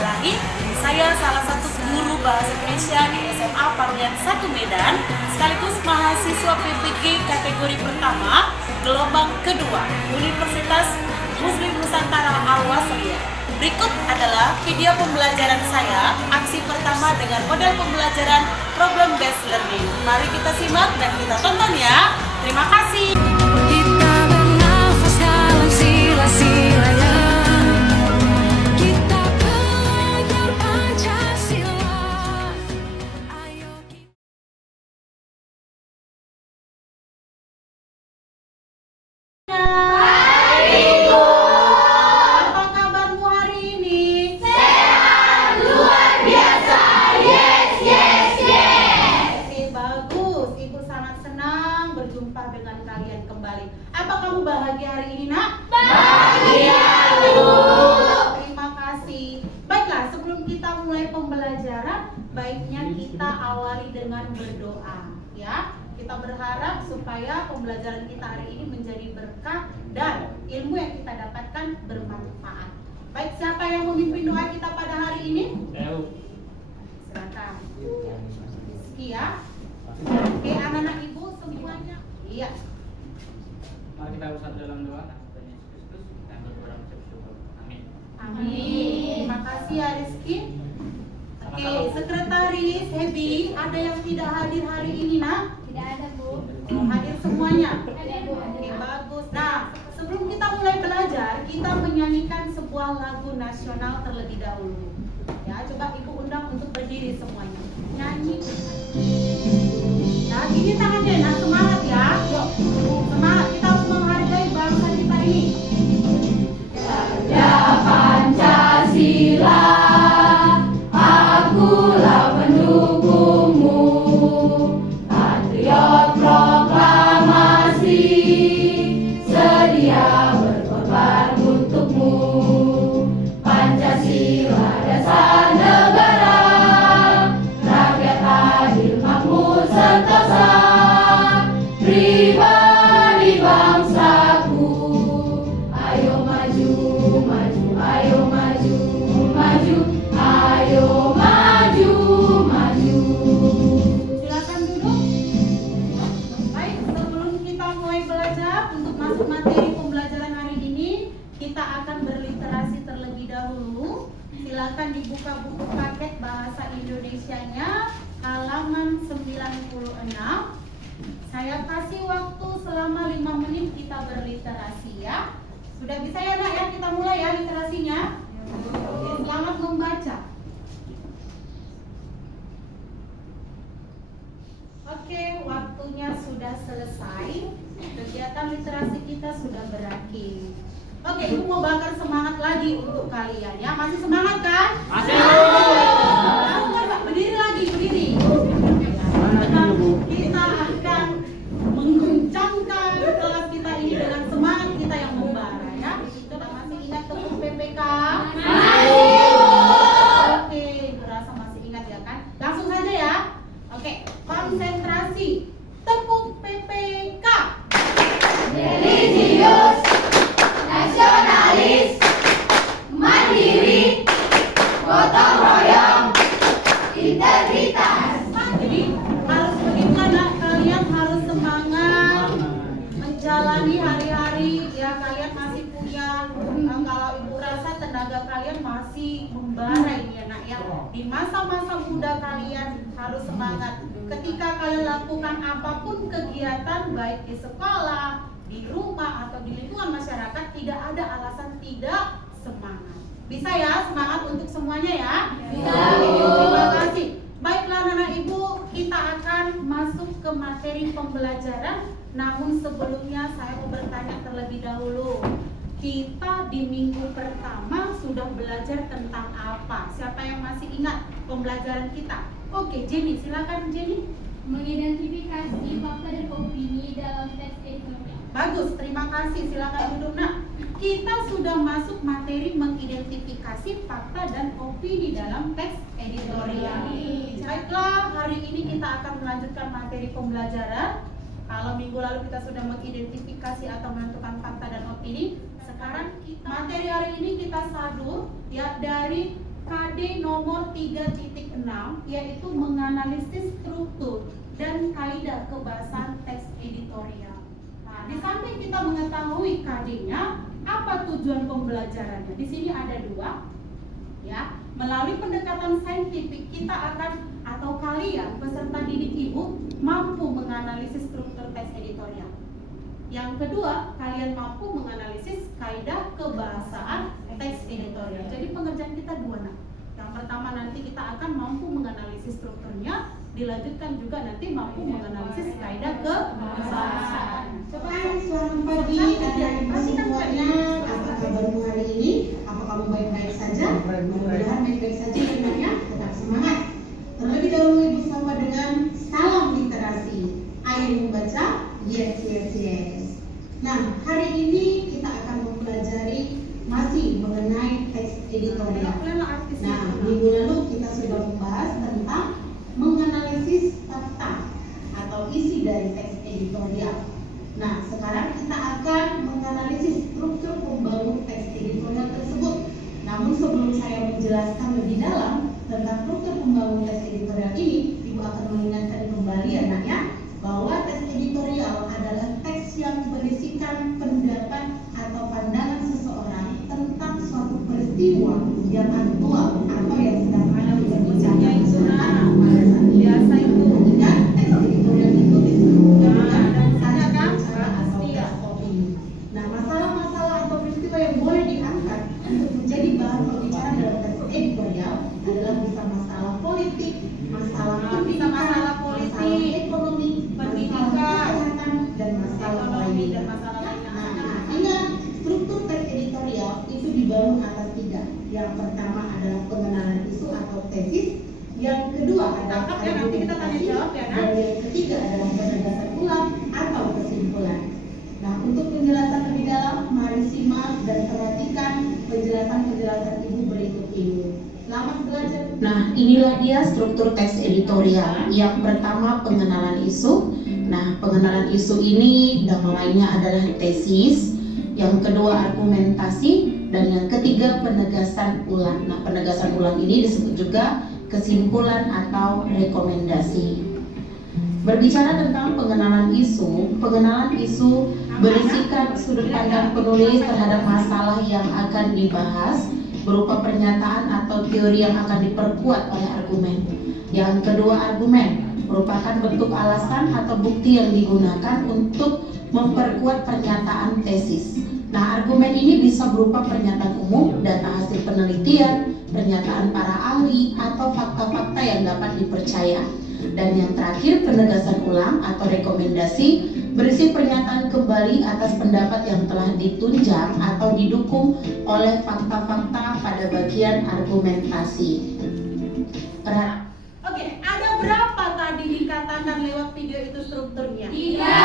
Alahi. Saya salah satu guru bahasa Indonesia di SMA Parlian 1 Medan, sekaligus mahasiswa PPG kategori pertama, gelombang kedua, Universitas Muslim Nusantara Al-Wasliyah. Berikut adalah video pembelajaran saya, aksi pertama dengan model pembelajaran problem based learning. Mari kita simak dan kita tonton ya. Terima kasih. Kita bernafas dalam sila-silanya. Kita belajar Pancasila. Ayo kita... Apa kabarmu hari ini? Luar biasa, yes, yes, yes. Oke, bagus. Ibu sangat senang berjumpa dengan kalian kembali. Apa kamu bahagia hari ini, Nak? Bahagia, Bu. Terima kasih. Baiklah, sebelum kita mulai pembelajaran, baiknya kita awali dengan berdoa, ya. Kita berharap supaya pembelajaran kita hari ini menjadi berkah dan ilmu yang kita dapatkan bermanfaat. Baik, siapa yang memimpin doa kita pada hari ini? Silakan. Rizky ya. Oke, anak-anak ibu semuanya. Iya. Mari kita bersatu dalam doa. Tuhan Yesus Kristus dan berdoa mengucap syukur. Amin. Amin. Terima kasih ya Rizky. Oke, sekretaris Hebi, ada yang tidak hadir hari ini, Nak? Tidak ada, Bu. Hadir semuanya. Ada, Bu. Oke, bagus. Nah, sebelum kita mulai belajar, kita menyanyikan sebuah lagu nasional terlebih dahulu. Ya, coba Ibu undang untuk berdiri semuanya. Nyanyi. Nah, gini tangannya, nah semangat ya. Yuk, semangat. Kita harus menghargai bangsa kita ini. Ya Pancasila, akulah pendukungmu. Patriot proklamasi, sedia berkorban untukmu. Pancasila dasar negara, rakyat adil makmur sentosa. Pribadi bangsaku, ayo maju, maju, ayo maju, maju, ayo maju, maju. Silakan duduk. Baik, sebelum kita mulai belajar untuk masuk materi pembelajaran hari ini, kita akan berliterasi terlebih dahulu. Silakan dibuka buku paket bahasa Indonesianya halaman 96. Saya kasih waktu selama 5 menit kita berliterasi ya. Sudah bisa ya Nak ya, kita mulai ya literasinya. Oke, selamat membaca. Oke, waktunya sudah selesai. Kegiatan literasi kita sudah berakhir. Oke, Ibu mau bakar semangat lagi untuk kalian ya. Masih semangat kan? Masih. Langsung berdiri lagi, berdiri. Kita akan mengguncangkan kelas kita ini dengan semangat kita yang membara ya. Coba masih ingat tepuk PPK? Oke, berasa masih ingat ya kan? Langsung saja ya. Oke, konsentrasi. Tepuk PPK. Religius, nasionalis, mandiri, gotong royong, integritas. Jadi harus bagaimana? Kalian harus semangat menjalani hari-hari ya. Kalian masih punya kalau Ibu rasa tenaga kalian masih membara ini ya Nak ya. Di masa-masa muda kalian harus semangat. Ketika kalian lakukan apapun kegiatan baik di sekolah, di rumah atau di lingkungan masyarakat, tidak ada alasan tidak semangat. Bisa ya semangat untuk semuanya ya? Bisa. Terima kasih. Baiklah anak ibu, kita akan masuk ke materi pembelajaran. Namun sebelumnya saya mau bertanya terlebih dahulu. Kita di minggu pertama sudah belajar tentang apa? Siapa yang masih ingat pembelajaran kita? Oke, Jenny, silakan Jenny. Mengidentifikasi fakta dan opini dalam teks editorial. Bagus, terima kasih. Silakan duduk Nak. Kita sudah masuk materi mengidentifikasi fakta dan opini dalam teks editorial. Baiklah, hari ini kita akan melanjutkan materi pembelajaran. Kalau minggu lalu kita sudah mengidentifikasi atau menentukan fakta dan opini, sekarang materi hari ini kita sadur ya dari KD nomor 3.6 yaitu menganalisis struktur dan kaidah kebahasaan teks editorial. Nah, di samping kita mengetahui KD-nya, apa tujuan pembelajarannya? Di sini ada dua, ya. Melalui pendekatan saintifik kita akan atau kalian peserta didik ibu mampu menganalisis struktur teks editorial. Yang kedua, kalian mampu menganalisis kaidah kebahasaan teks editorial. Jadi pengerjaan kita dua. Nah, yang pertama nanti kita akan mampu menganalisis strukturnya, dilanjutkan juga nanti mampu menganalisis kaidah kebahasaan. Selamat pagi adik-adik semuanya. Apa kabarmu hari ini? Apa kamu baik-baik saja? Mudah-mudahan baik-baik saja ya. Tetap semangat. Terlebih dahulu ibu sapa dengan salam literasi. Ayo membaca. Yes, yes, yes. Nah, hari ini kita akan mempelajari masih mengenai teks editorial. Nah, minggu lalu kita sudah membahas tentang menganalisis fakta atau isi dari teks editorial. Nah, sekarang kita akan menganalisis struktur pembangun teks editorial tersebut. Namun sebelum saya menjelaskan lebih dalam tentang struktur pembangun teks editorial ini, Ibu akan mengingatkan kembali anaknya bahwa teks editorial adalah teks yang berisikan pendapat atau pandangan seseorang tentang suatu peristiwa yang aktual atau yang sedang ada diperbincangkan pada saat ini. Biasa itu. Dan teks editorial itu disebut dengan ada kan? atau opini. Nah, masalah-masalah atau peristiwa yang boleh diangkat untuk menjadi bahan pembicaraan dalam teks editorial adalah bisa masalah politik, masalah Bisa masalah politik, masalah ekonomi, pendidikan, masalah kesehatan, dan masalah ekonomi lainnya. dan masalah lainnya. Nah, ingat, struktur teks editorial itu dibangun atas tiga. Yang pertama adalah pengenalan isu atau tesis. Yang kedua adalah Tangkap ya, nanti kita tanya jawab ya, Nak. dan yang ketiga adalah penegasan ulang atau kesimpulan. Nah, untuk penjelasan lebih dalam, mari simak dan perhatikan penjelasan-penjelasan ibu berikut ini. Selamat belajar. Nah, inilah dia struktur teks editorial. Yang pertama pengenalan isu. Nah, pengenalan isu ini nama lainnya adalah tesis. Yang kedua argumentasi, dan yang ketiga penegasan ulang. Nah, penegasan ulang ini disebut juga kesimpulan atau rekomendasi. Berbicara tentang pengenalan isu berisikan sudut pandang penulis terhadap masalah yang akan dibahas berupa pernyataan atau teori yang akan diperkuat oleh argumen. Yang kedua, argumen merupakan bentuk alasan atau bukti yang digunakan untuk memperkuat pernyataan tesis. Nah, argumen ini bisa berupa pernyataan umum, data hasil penelitian, pernyataan para ahli, atau fakta-fakta yang dapat dipercaya. Dan yang terakhir, penegasan ulang atau rekomendasi berisi pernyataan kembali atas pendapat yang telah ditunjang atau didukung oleh fakta-fakta pada bagian argumentasi. Oke, ada berapa tadi dikatakan lewat video itu strukturnya? Iya.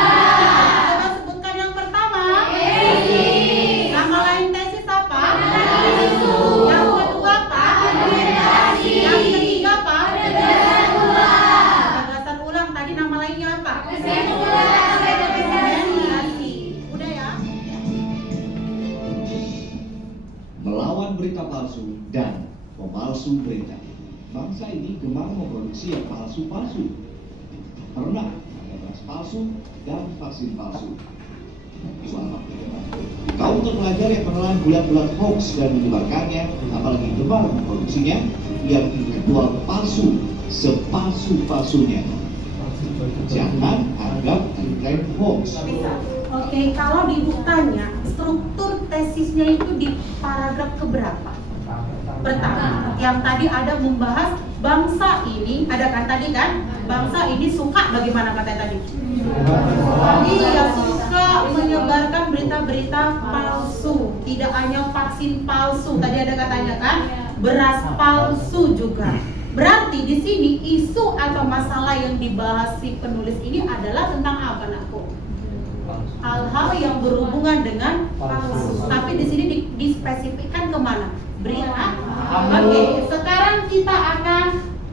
Coba sebutkan yang pertama. Tesis. Nama lain tesis apa? Isu. Yang kedua apa? Argumentasi. Yang ketiga apa? Penegasan ulang. Penegasan ulang. Tadi nama lainnya apa? Kesimpulan. Rekomendasi. Udah ya? Melawan berita palsu dan pemalsu berita. Bangsa ini gemar memproduksi yang palsu-palsu. Pernah ada beras palsu dan vaksin palsu. Selamat mendengarkan. Kaum terpelajar yang menelan bulat-bulat hoax dan menyebarkannya, apalagi gemar memproduksinya, yang intelektual palsu sepalsu-palsunya. Jangan anggap enteng hoax. Bisa. Oke, kalau ditanya struktur tesisnya itu di paragraf keberapa? Pertama, yang tadi ada membahas bangsa ini, ada kan tadi kan? Bangsa ini suka bagaimana katanya tadi? Iya, suka menyebarkan berita-berita palsu. Tidak hanya vaksin palsu, tadi ada katanya kan? Beras palsu juga. Berarti di sini isu atau masalah yang dibahas si penulis ini adalah tentang apa, Nakku? Hal-hal yang berhubungan dengan palsu. Tapi di sini dispesifikkan kemana? Berita. Oke, sekarang kita akan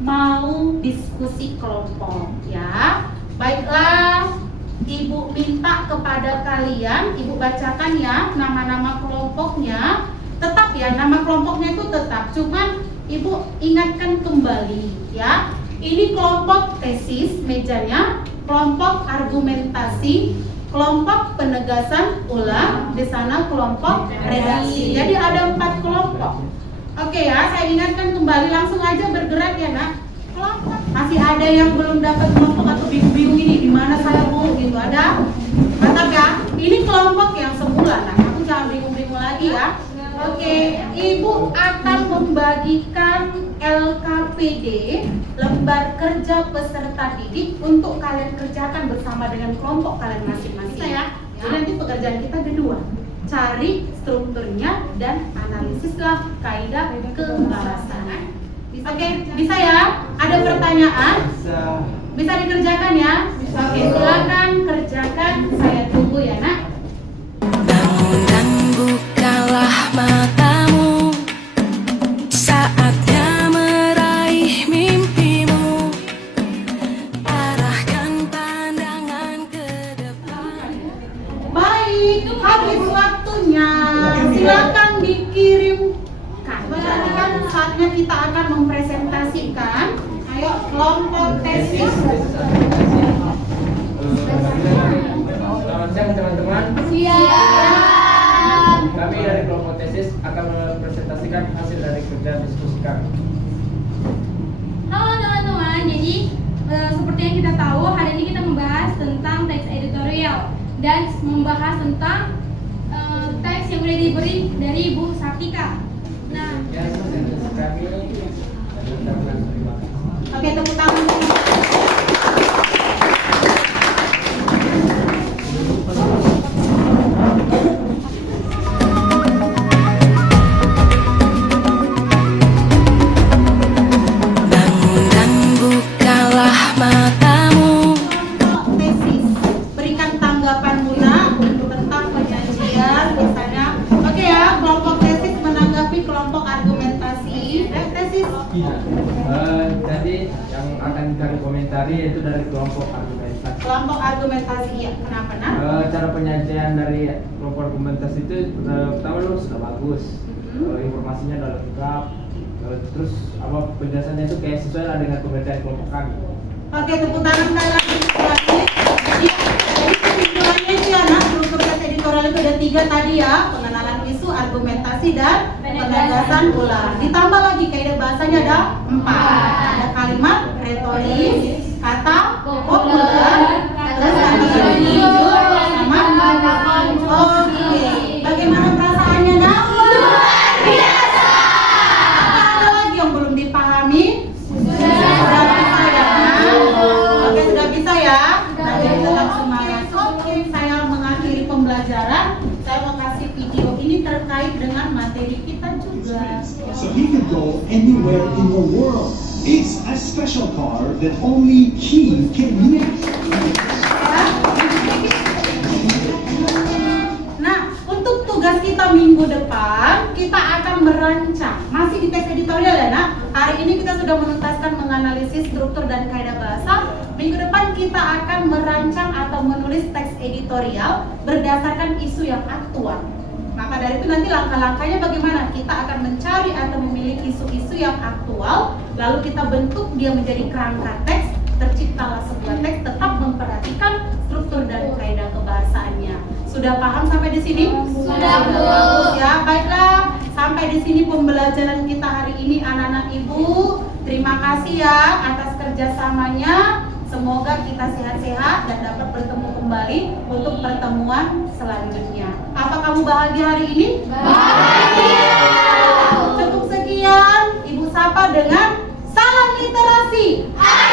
mau diskusi kelompok ya. Baiklah, Ibu minta kepada kalian, Ibu bacakan ya nama-nama kelompoknya. Tetap ya, nama kelompoknya itu tetap. Cuman Ibu ingatkan kembali ya. Ini kelompok tesis mejanya, kelompok argumentasi, kelompok penegasan ulang, di sana kelompok redaksi. Jadi ada 4 kelompok. Oke ya, saya ingatkan kembali, langsung aja bergerak ya nak. Kelompok. Masih ada yang belum dapat kelompok atau bingung-bingung ini di mana saya mau gitu, ada? Mantap ya. Ini kelompok yang semula, nah kamu jangan bingung-bingung lagi ya. Oke, Ibu akan membagikan LKPD, lembar kerja peserta didik, untuk kalian kerjakan bersama dengan kelompok kalian masing-masing. Bisa ya? Jadi nanti pekerjaan kita ada 2. Cari strukturnya dan analisislah kaidah kebahasaan. Oke, bisa ya? Ada pertanyaan? Bisa dikerjakan ya? Oke, silakan kerjakan. Saya tunggu ya nak. Bangun dan bukalah matamu, saatnya meraih mimpimu, arahkan pandangan ke depan. Baik, habis waktunya. Silakan dikirimkan. Berarti kan saatnya kita akan mempresentasikan. Ayo kelompok tesis. Selamat siang teman-teman. Siap. Kami dari kelompok tesis akan mempresentasikan hasil dari kerja diskusi kami. Halo teman-teman, jadi seperti yang kita tahu, hari ini kita membahas tentang teks editorial dan membahas tentang teks yang sudah diberi dari Bu Sartika. Nah, Ya, presentasi kami dan ucapkan terima kasih. Oke, tepuk tangan. Bangun dan bukalah matamu, Tesis, berikan tanggapan mula tentang penyajian misalnya. Oke ya, kelompok tesis menanggapi kelompok argumentasi. Tesis. Jadi yang akan kami komentari yaitu dari kelompok argumentasi. Kelompok argumentasi ya, kenapa nak? Cara penyajian dari kelompok argumentasi itu pertama dulu sudah bagus, informasinya sudah lengkap, terus apa penjelasannya itu kayak sesuai lah dengan pengertian kelompok kami. Oke, tepuk tangan sekali lagi. Jadi kesimpulannya itu ya nak, struktur tes editorial itu ada 3 tadi ya, pengenalan isu, argumentasi, dan penegasan ulang. Ditambah lagi kaidah bahasanya ada 4. Ada kalimat retoris, kata populer, terus kata jujur, sama oke. Bagaimana perasaannya nak? Luar biasa. Apa ada lagi yang belum dipahami? Sudah bisa ya? Oke, sudah bisa ya? Nah, jadi tetap semangat. Oke, saya mengakhiri pembelajaran. Saya mau kasih video ini terkait dengan materi kita juga. So he can go anywhere in the world. It's a special car that only he can use. Nah, untuk tugas kita minggu depan, kita akan merancang. Masih di tes editorial ya nak? Hari ini kita sudah menuntaskan menganalisis struktur dan kaidah bahasa. Minggu depan kita akan merancang atau menulis teks editorial berdasarkan isu yang aktual. Maka dari itu nanti langkah-langkahnya bagaimana? Kita akan mencari atau memilih isu-isu yang aktual, lalu kita bentuk dia menjadi kerangka teks, terciptalah sebuah teks, tetap memperhatikan struktur dan kaidah kebahasaannya. Sudah paham sampai di sini? Sudah, Bu. Bagus ya, baiklah. Sampai di sini pembelajaran kita hari ini anak-anak Ibu. Terima kasih ya atas kerjasamanya. Semoga kita sehat-sehat dan dapat bertemu kembali untuk pertemuan selanjutnya. Apa kamu bahagia hari ini? Bahagia. Cukup sekian, Ibu sapa dengan salam literasi. Ayo